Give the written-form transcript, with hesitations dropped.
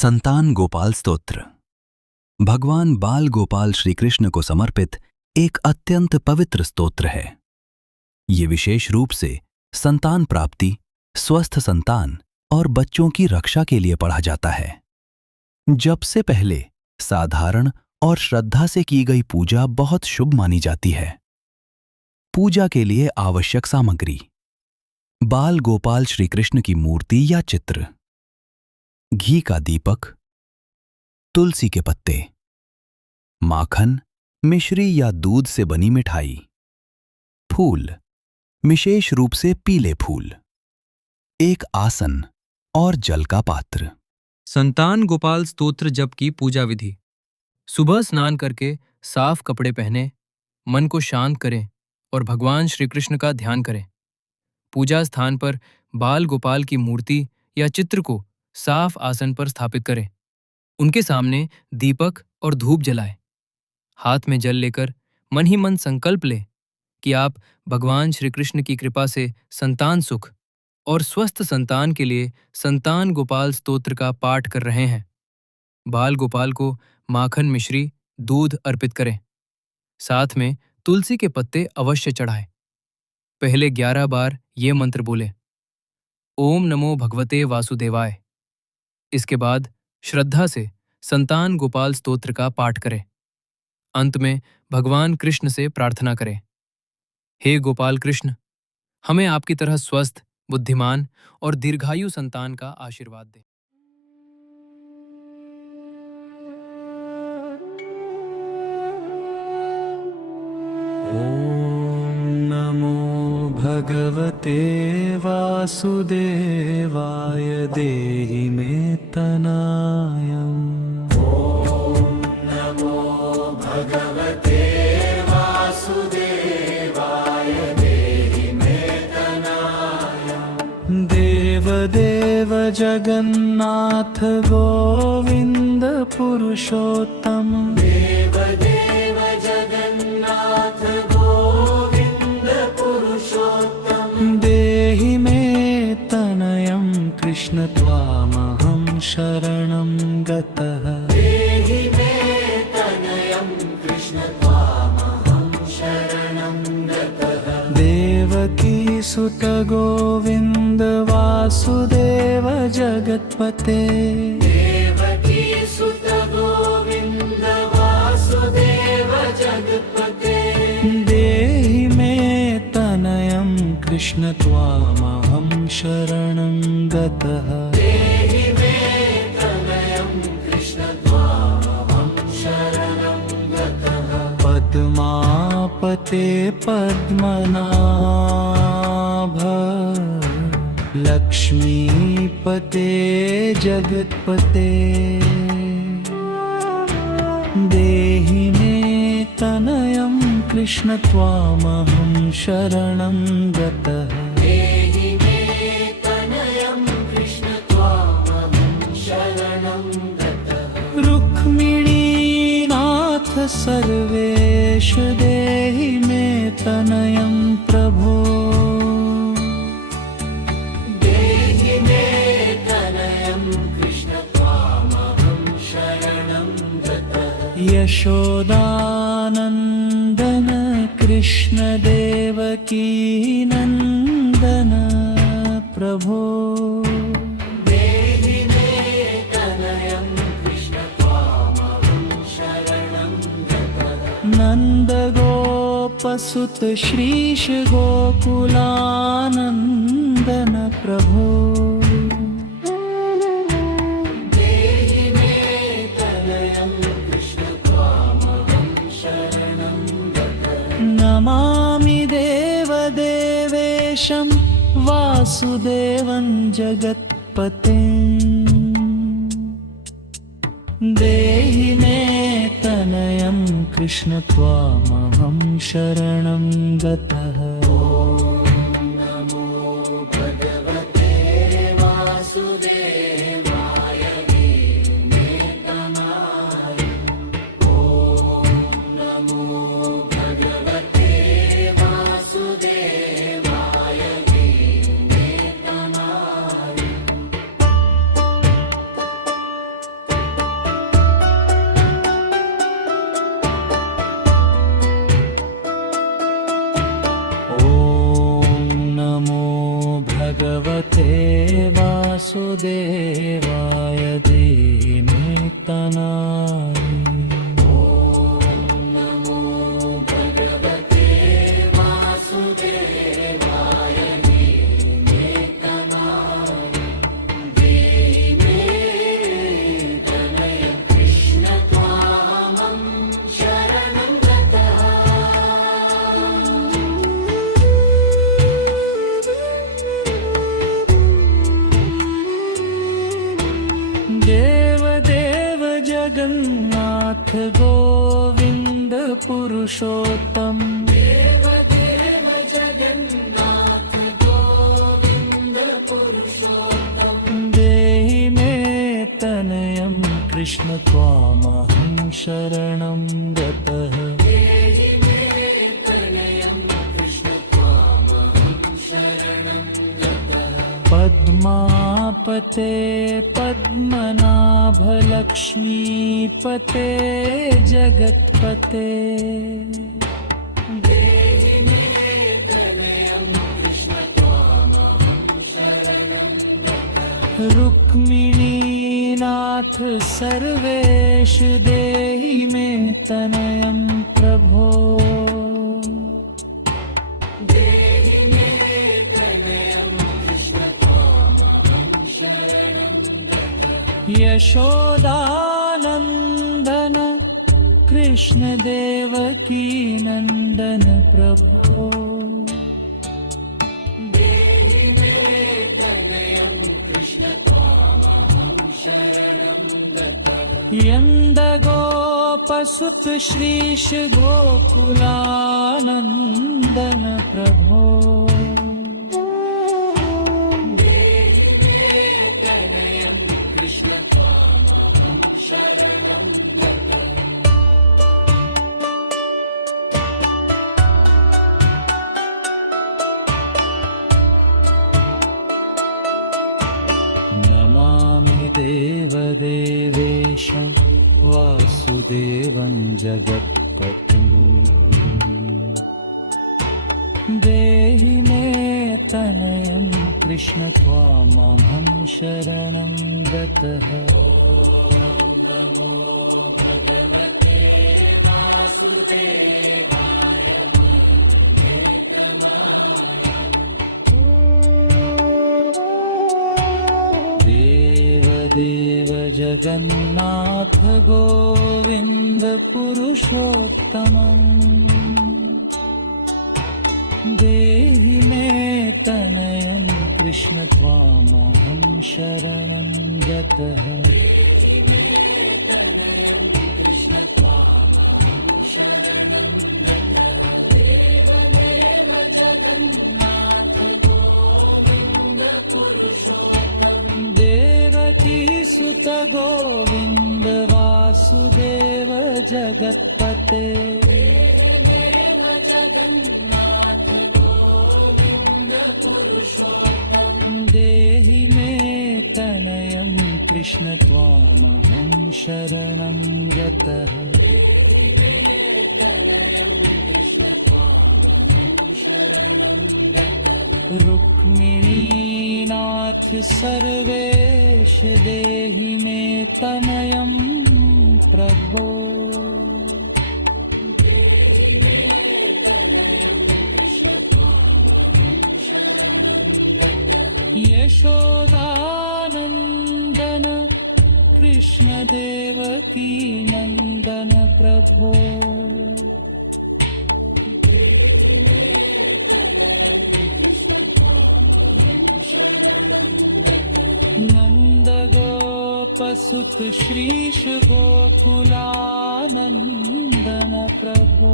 संतान गोपाल स्तोत्र भगवान बाल गोपाल श्री कृष्ण को समर्पित एक अत्यंत पवित्र स्तोत्र है। ये विशेष रूप से संतान प्राप्ति, स्वस्थ संतान और बच्चों की रक्षा के लिए पढ़ा जाता है। जब से पहले साधारण और श्रद्धा से की गई पूजा बहुत शुभ मानी जाती है। पूजा के लिए आवश्यक सामग्री: बाल गोपाल श्री कृष्ण की मूर्ति या चित्र, घी का दीपक, तुलसी के पत्ते, माखन, मिश्री या दूध से बनी मिठाई, फूल, विशेष रूप से पीले फूल, एक आसन और जल का पात्र। संतान गोपाल स्तोत्र जप की पूजा विधि: सुबह स्नान करके साफ कपड़े पहने, मन को शांत करें और भगवान श्री कृष्ण का ध्यान करें। पूजा स्थान पर बाल गोपाल की मूर्ति या चित्र को साफ आसन पर स्थापित करें। उनके सामने दीपक और धूप जलाएं। हाथ में जल लेकर मन ही मन संकल्प लें कि आप भगवान श्री कृष्ण की कृपा से संतान सुख और स्वस्थ संतान के लिए संतान गोपाल स्तोत्र का पाठ कर रहे हैं। बाल गोपाल को माखन, मिश्री, दूध अर्पित करें। साथ में तुलसी के पत्ते अवश्य चढ़ाएं। पहले 11 बार ये मंत्र बोले: ओम नमो भगवते वासुदेवाय। इसके बाद श्रद्धा से संतान गोपाल स्तोत्र का पाठ करें। अंत में भगवान कृष्ण से प्रार्थना करें: हे गोपाल कृष्ण, हमें आपकी तरह स्वस्थ, बुद्धिमान और दीर्घायु संतान का आशीर्वाद दें। ॐ नमो भगवते वासुदेवाय देहि मे तनायम्। ॐ नमो भगवते वासुदेवाय देहि मे तनायम्। देवदेव जगन्नाथ गोविन्द पुरुषोत्तम, देवदेव जगन्नाथ गोविन्द पुरुषोत्तम, देहि मे तनयं कृष्ण त्वामहं शरणं गतः। देहि मे तनयं कृष्ण त्वामहं शरणं गतः। देवकी सुत गोविन्द वासुदेव जगत्पते, देवकी सुत गोविन्द वासुदेव जगत्पते, देहि मे तनयं कृष्ण त्वामहं शरणं गतः। देहि मे तनयं कृष्ण त्वामहं शरणं गतः। पद्मापते पद्मनाभ, लक्ष्मीपते जगत्पते, देहि मे तनयं कृष्ण त्वामहं शरणं गतः। देहि मे तनयं कृष्ण त्वामहं शरणं गतः। रुक्मिणीनाथ सर्वेश देहि मे तनयं प्रभो, देहि मे तनयं कृष्ण त्वामहं शरणं गतः। यशोदानन्दन कृष्ण देवकी नन्दन प्रभो, देहि मे तनयं कृष्ण त्वामहं शरणं गतः। नन्दगोपसुत श्रीश गोकुलानन्दन प्रभो, देहि मे तनयं कृष्ण त्वामहं शरणं गतः। नमामि देवदेवेशं वासुदेवं जगत्पतिं, देहि मे तनयं कृष्ण त्वामहं शरणं गतः। ॐ नमो भगवते वासुदेवाय देहि मे तनायम्। ॐ नमो भगवते वासुदेवाय देहि मे तनायम्। जगन्नाथ गोविंद पुरुषोत्तम देव देव जगन्नाथ गोविंद पुरुषोत्तम देहि मे तनयं कृष्ण त्वामहं शरणं गतः पद्मापते पद्मनाभलक्ष्मीपते जगत्पते देहि मे तनयं कृष्ण त्वामहं शरणं गतः रुक्मिणीनाथ सर्वेश देहि मे तनयं प्रभो यशोदानंदन कृष्ण देवकी नंदन प्रभो देहि मे तनयं कृष्ण त्वामहं शरणं गतः यन्द गोपसुत श्रीश गोकुलानंदन प्रभो नमामि देवदेवेशं वासुदेवं जगत्पतिं देहि मे तनयं कृष्ण त्वामहं शरणं गतः देव जगन्नाथ गोविंद पुरुषोत्तमं देहि मे तनयं कृष्ण त्वामहं शरणं गतः देवकी सुत गोविंद वासुदेव जगत्पते देहि मे तनयं कृष्ण त्वामहं शरणं गतः रुक्मिणीनाथ सर्वेश देहि मे तनयं प्रभो यशोदानंदन कृष्ण देवकी नंदन प्रभो नंद गोपसुत श्रीश गोकुलानंदन प्रभो